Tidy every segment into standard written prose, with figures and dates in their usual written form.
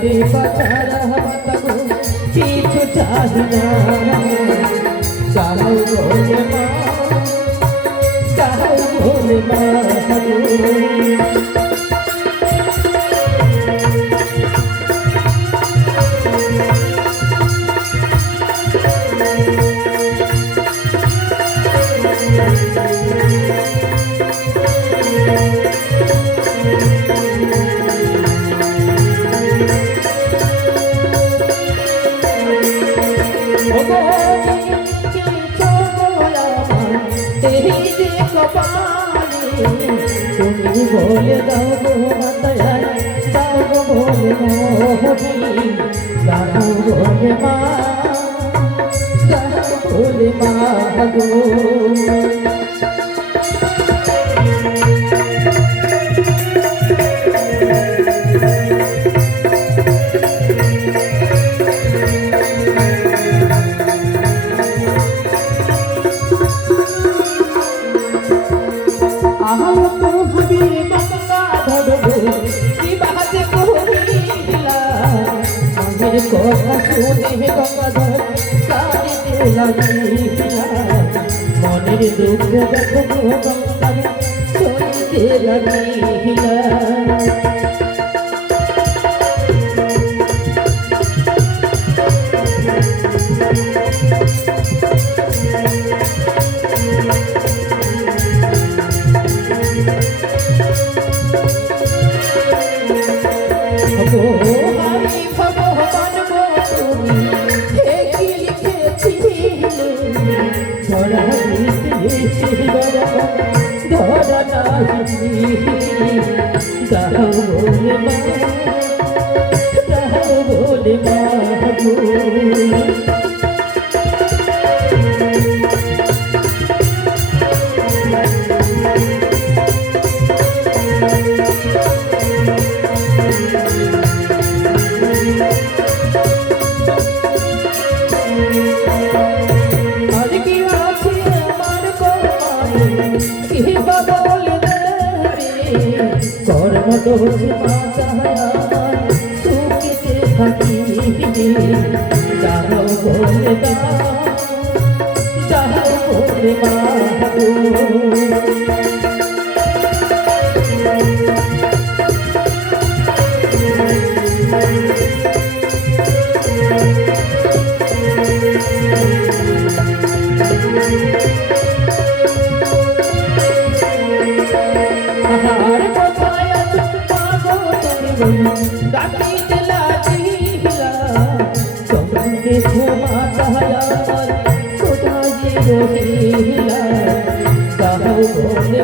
के पचारा तको पीछू चाहिना चाहो बोले माँ चाहो बोले माँ তুমি বলে দাও গো মাতায়া দাও গো বলে মোহনী দাও বলে মা দাও বলে মা গো কথা শুনে গঙ্গাধর কাঁদিতে লাগিলা মনের দুঃখ দেখো গঙ্গাধর চলিতে লাগিলা कर्म दोष सुखते थकी जाओ बोले जाओ बोले डाकिते लागिला चंद्र घुमा चाहया कोठाई रोहिला जाओ बोले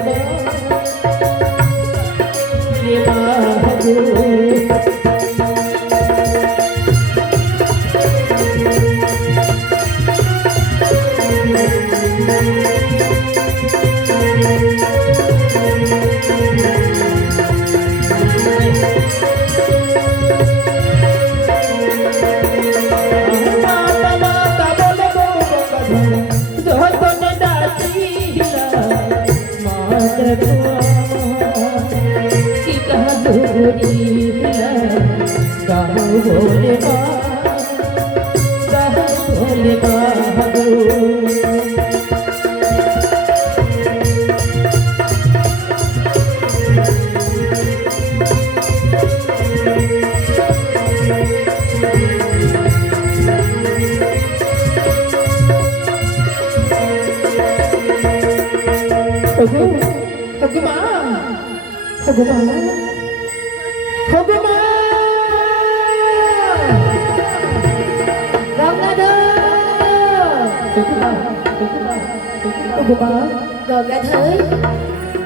গঙ্গাধর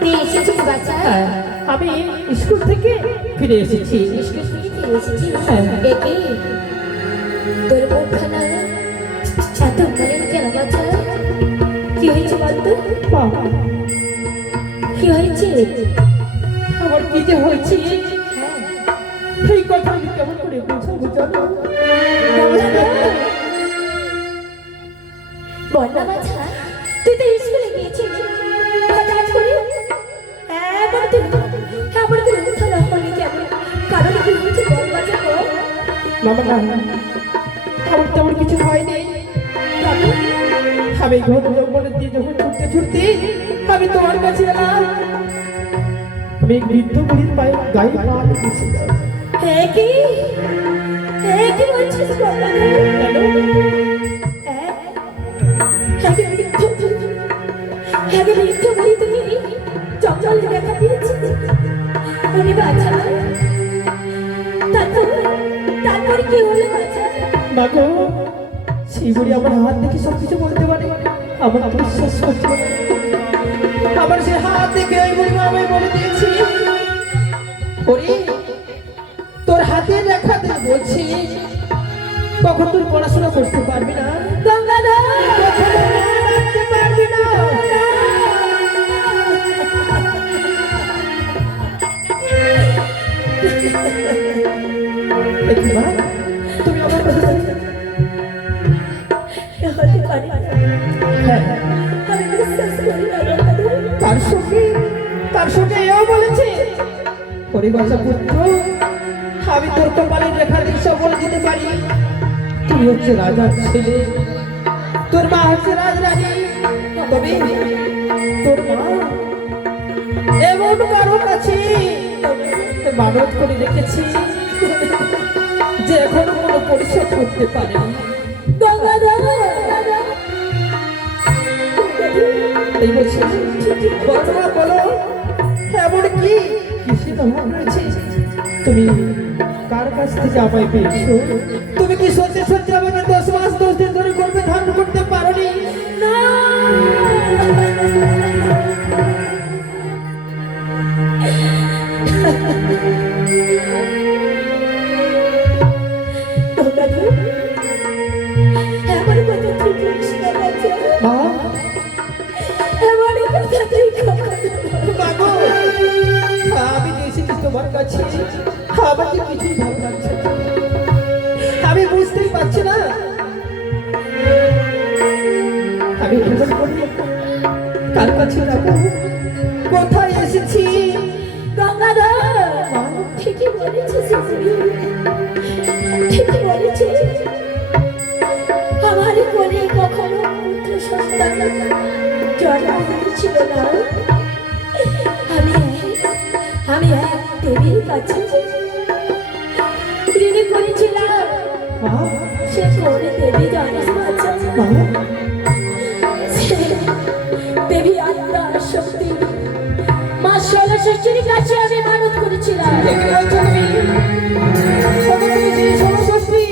তুই এসেছিস বাচ্চা? আমি স্কুল থেকে ফিরে এসেছি। স্কুল থেকে ফিরে এসেছিস? একে তোর মুখখানা এত মলিন কেন বাচ্চা? কি হয়েছে বলতো? কি হয়েছে? আমার কি যে হয়েছে সেই কথা আমি কেমন করে বোঝাবো জানো? বল না বাচ্চা, তুই তো স্কুলে গিয়েছিস হঠাৎ করে এমন তুই এমন করে উঠা না করলি কেমন? কারণ কি হয়েছে বল বাচ্চা? বাবা না, আমার তেমন কিছু হয়নি। আমি ঘন জঙ্গলের দিয়ে যখন ছুটতে ছুটতে আমি তোমার কাছে এলাম। আমি এক বৃদ্ধ বুড়ির পায়ে গায়ে পা লেগেছিলাম। কি বলছিস বাবা? মিথ্যে বলি তুমি জঙ্গলে দেখা দিয়েছিস? উনি বাছা, তারপরে কি হলো বাছা? মাগো, সেই বুড়ি আমার হাত দেখে সবকিছু বলতে পারে। আমার বিশ্বাস করতে পারে। আমার সে হাত দেখে ওই বুড়ি মা আমায় বলে দিয়েছি, ওরে তোর হাতে রেখা দে বলছি, কখন তুই পড়াশোনা করতে পারবি না, গঙ্গাধর কখনো মা ডাকতে পারবি না। এ কি মা, তুমি আমার কথা জানো? হতে পারে না। হ্যাঁ, আমি বিশ্বাস করি না গঙ্গাধর। তার সঙ্গে এও বলেছে, ওরে বাছা পুত্র, আমি তোর কপালের রেখা দিশা বলে দিতে পারি। তুই হচ্ছে রাজার ছেলে, তোর মা হচ্ছে রাজরানী। তবে তোর মা এমন কারণ আছে, মানত করে রেখেছি যে এখনো কোনো পরিশোধ করতে পারেনি। গঙ্গাধর এই বলছি, বলো মা, বলো, এমন কি কিসে তোমার রয়েছে? তুমি কার কাছ থেকে আমায় পেয়েছো? তুমি কি সত্যি সত্যি আমাকে 10 মাস 10 দিন ধরে গর্ভে ধারণ করতে পারোনি? না। গঙ্গাধর, এমন কথা তুই বলিস না বাছা। মা, এমন কথা তুই কখনো মাগো, আমি যে এসেছি তোমার কাছে, আমার যে কিছুই ভালো লাগছে না। আমি বুঝতেই পারছি না আমি কেমন করি, কার কাছে যাবো, কোথায় এসেছি। গঙ্গাধর, ঠিকই বলেছিস তুই, ঠিকই বলেছিস। আমার কোলে কখনো পুত্র সন্তান জন্ম হয়েছিল না। আমি এক দেবীর কাছে ঋণী করেছিলাম। মা, সে কোন দেবী জানিস বাছা? মা, সে দেবী আত্মা শক্তি মা ষোলষষ্ঠীর কাছে আমি মানত করেছিলাম। এ কি বলছো তুমি? তবে তুমি যে ষোড়ষষ্ঠী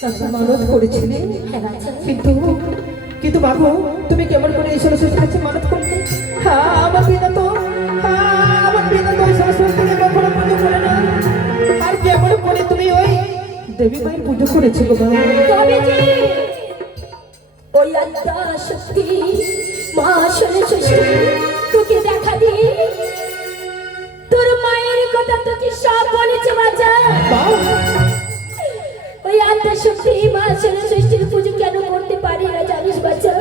তাকে মানত করেছিলে, হ্যাঁ বাছা। কিন্তু মাগো, তুমি কেমন করে এই ষোড়ষষ্ঠীর কাছে মানত করলে? হ্যাঁ, আমার পিতা তো ওই ষোড়ষষ্ঠীকে কখনো পুজো করে না। আর কেমন করে তুমি ওই দেবী মায়ের পুজো করেছিল? তবে যে ওই আত্মা শক্তি মা ষোলষষ্ঠী তোকে দেখা দিয়ে তোর মায়ের কথা তোকে সব বলেছে বাছা। ওই আত্মা শক্তি মা ষোলষষ্ঠীর পুজো কেন করতে পারি না জানিস বাছা?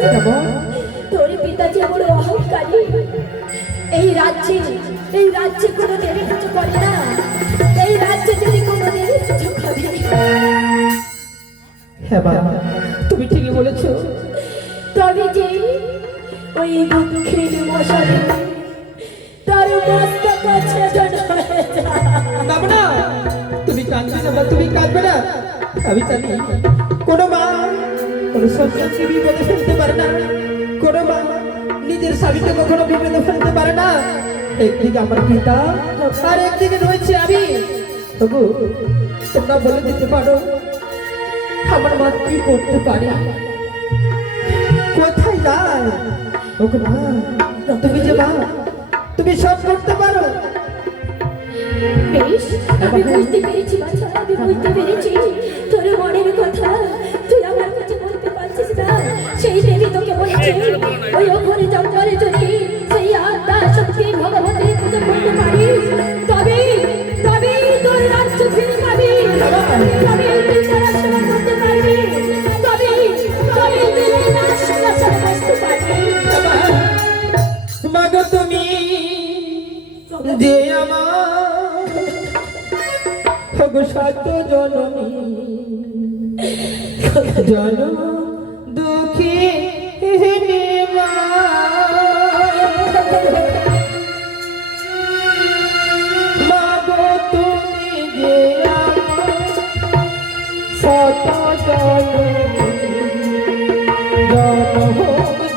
তোর পিতা যে বড় অহংকারী, এই রাজ্যে কোনো দেবী পুজো করে না। এই রাজ্যে যদি কোনো দেবী পুজো করে, হ্যাঁ বাবা, তুমি ঠিকই বলেছো। তবে যে ওই দুঃখের মশালে তার মস্তক ছেদন হয়ে যায়। বাবা না, তুমি কাঁদবে না, তুমি কাঁদবে না। আমি জানি কোনো মা কোনো সন্তানকে বিপদে ফেলতে পারে না, কোনো মা নিজের স্বামীকে কখনো বিপদে ফেলতে পারে না। একদিকে আমার পিতা আর একদিকে রয়েছে আমি। তবু তোমরা বলে দিতে পারো আমার মা কি করতে পারে, কোথায় যায়? ওকে মা, তুমি যে মা, তুমি সব করতে পারো। বেশ, আমি বুঝতে পেরেছি বাছা, আমি বুঝতে পেরেছি তোর মনের কথা তুই আমার কাছে বলতে পারছিস না। সেই দেবী তোকে বলেছে ওই ওখানে জঙ্গলে যদি সেই আত্মা শক্তি ভগবতীর পুজো করতে পারিস, তবে তোর রাজ্য ফিরে পাবি, তবে তুই পড়াশোনা করতে পারবি, তবে তুই না সিংহাসনে বসতে পারবি। মাগো, তুমি যে আমার সত্য জননী জনম দুঃখী মা মাগো তুমি যে আমার সত জনম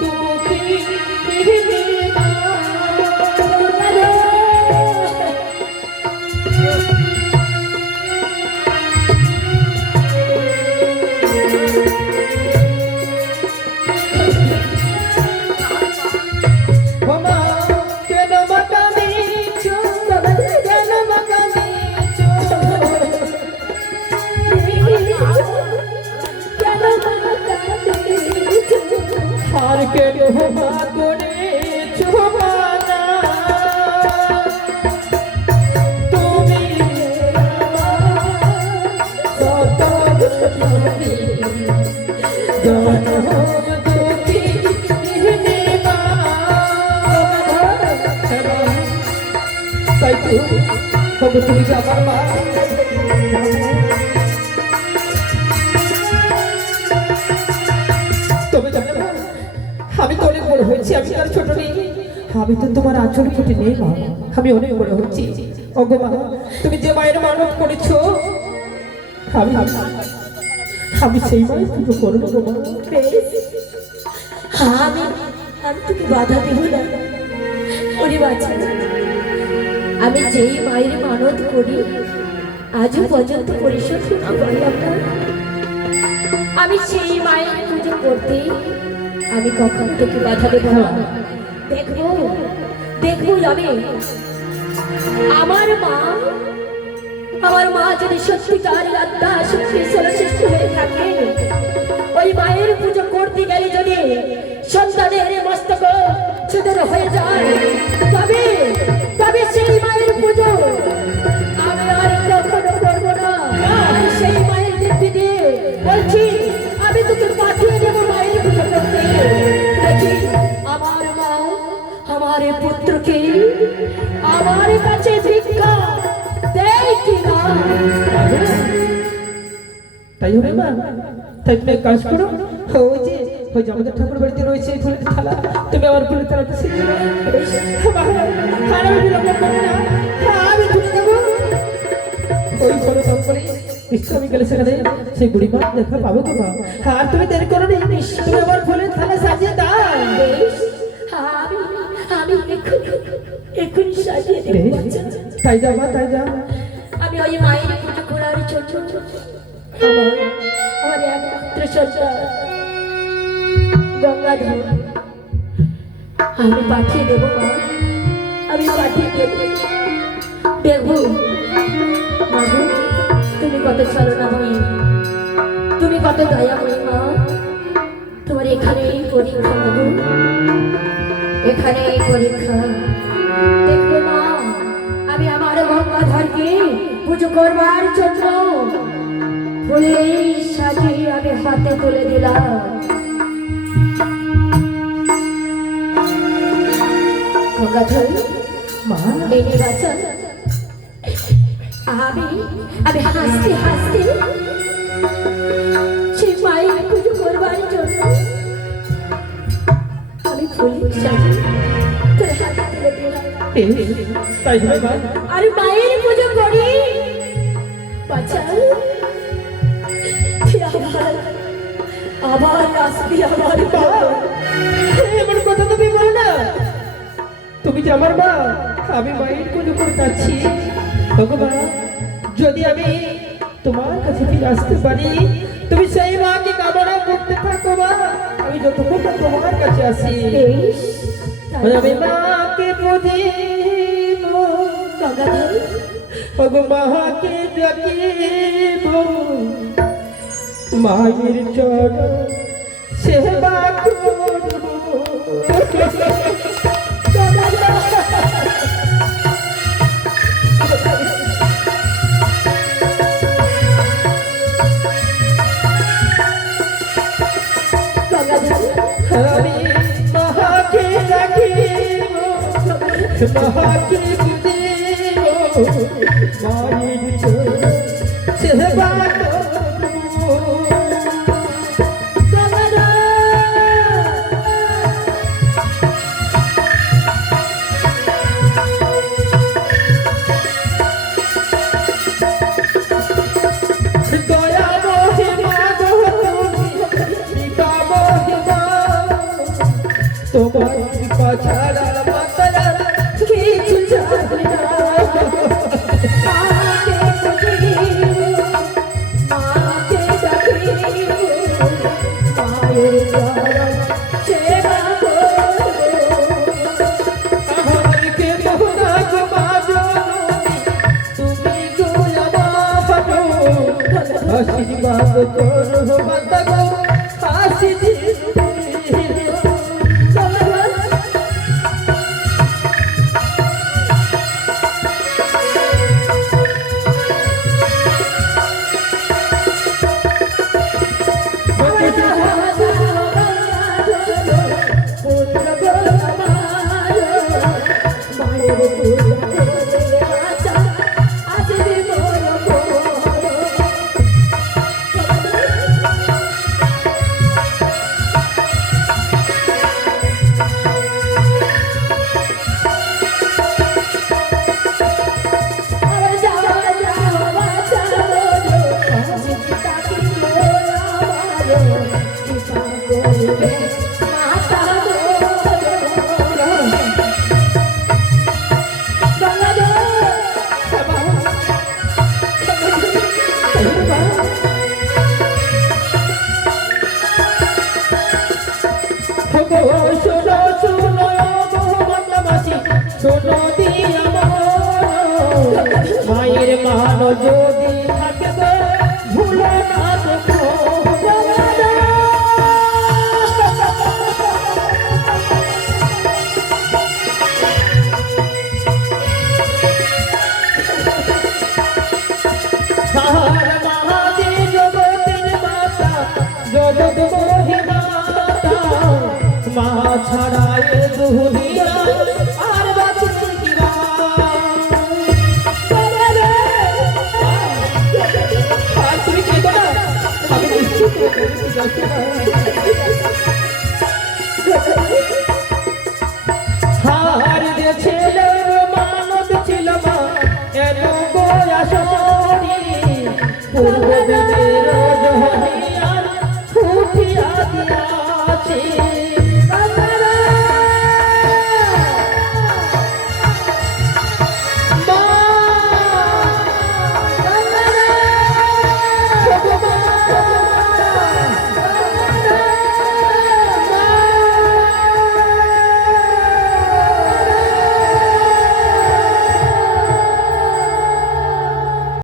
দুঃখী মা Mama, can I make a nicho? Can I make a nicho? Har ke roha kore chubana, tumi sota dukhi, janam dukhi nima. তাই তো তবে তুমি যে আমার মা তবে জানো না, আমি তো অনেক বড় হয়েছি, আমি আর ছোট নেই, আমি তো তোমার আঁচল ফুটে নেই মা, আমি অনেক বড় হচ্ছি। ওগো মা, তুমি যে মায়ের মানত করেছো আমি আমি সেই মায়ের পুজো করবো গো মা। বেশ, আমি আমি তোকে বাধা দেব না। ওরে বাচ্চা, আমি যেই মায়ের মানত করি আজও পর্যন্ত পরিশোধ করতে পারলাম না, আমি সেই মায়ের পুজো করতে আমি কখনো তোকে বাধা দেব না। দেখবো দেখবো যাবে আমার মা যদি সত্যিকার আত্মা সত্যি সর্বশ্রেষ্ঠ হয়ে থাকে, ওই মায়ের পুজো করতে গেলে যদি সন্তানের মস্তক ছেদন হয়ে যায়, তবে তবে সেই মায়ের পুজো আমি আর কখনো করবো না। আর সেই মায়ের দিব্যি দিয়ে বলছি, আমি তোকে পাঠিয়ে দেবো মায়ের পুজো করতে। দেখি আমার মা আমার পুত্রকে আমার কাছে ভিক্ষা দেয় কিনা। তাই হবে মা, তাই তুমি এক কাজ করো, ওই যে আমাদের ঠাকুর বাড়িতে রয়েছে এই ফুলের থালা, তুমি আমার ফুলের থালাটা শিখে আমি তুলে দেবো। ওই ফলো কাম করে নিশ্চয় আমি গেলে সেখানে সেই বুড়ি মা দেখা পাবো গো মা। আর তুমি দেরি করো নি, তুমি আমার ফুলের থালা সাজিয়ে দাও। বেশ, আমি এক্ষুনি সাজিয়ে দেবো বাচ্চা। তাই যাও মা, তাই যাও। আমি ওই মায়ের পুজো করার জন্য আমার একমাত্র সন্তান গঙ্গাধর আমি পাঠিয়ে দেবো মা, আমি পাঠিয়ে দেবো। দেখবো মাগো, তুমি কত ছলনাময়ী, তুমি কত দয়াময়ী মা। তোমার এখানেই পরীক্ষা দেবো, এখানেই পরীক্ষা দেখবো মা। আমি আমার গঙ্গাধরকে পুজো করবার জন্য ফুলের সাজিয়ে আমি হাতে তুলে দিলাম। গঙ্গাধর মা এনে বাঁচা। আমি হাসতে হাসতে সেই মায়ের পুজো করবার জন্য আমি ফুলের সাজিয়ে তোর হাতে তুলে দিলাম। তাই হবে মা। আর মায়ের পুজো করি বাচ্চা, আবার আসবি আমার মা, এমন কথা তুমি বলো না, তুমি যে আমার মা, আমি মায়ের পুজো করে যাচ্ছি। ভগবান, যদি আমি তোমার কাছে ফিরে আসতে পারি, তুমি সেই মাকে কামনা করতে থাকো মা, আমি যতক্ষণ না তোমার কাছে আসি। আমি মাকে বুঝিব, মাকে ডাকিব, মায়ের চরণ সেবা করব। আমি মাকে ডাকিব, মাকে বুঝিব, মায়ের চরণ সেবা করব। তোমার কৃপা ছাড়া মাতারা কিছু জানি না মাকে খুঁজি মাকে ডাকি মায়ের চরণ সেবা আমাকে তোমরা ঘুমাবো তুমি গোলাবাবো আশীর্বাদ করো মাতা গো হাসি শোনো শোনো মোহাম্মদবাসী শোনো দিয়া মায়ের মান যদি থাকে গো ভুলো না দেখো মহাদেব জগতের মাতা জগৎ মহিমাতা মা ছাড়া এ দুনিয়া আর বাঁচে কি বা? আর তুমি কেঁদো না, আমি নিশ্চিত হার যে ছিল মানব ছিল মা এত গোয়া সরি পূর্ব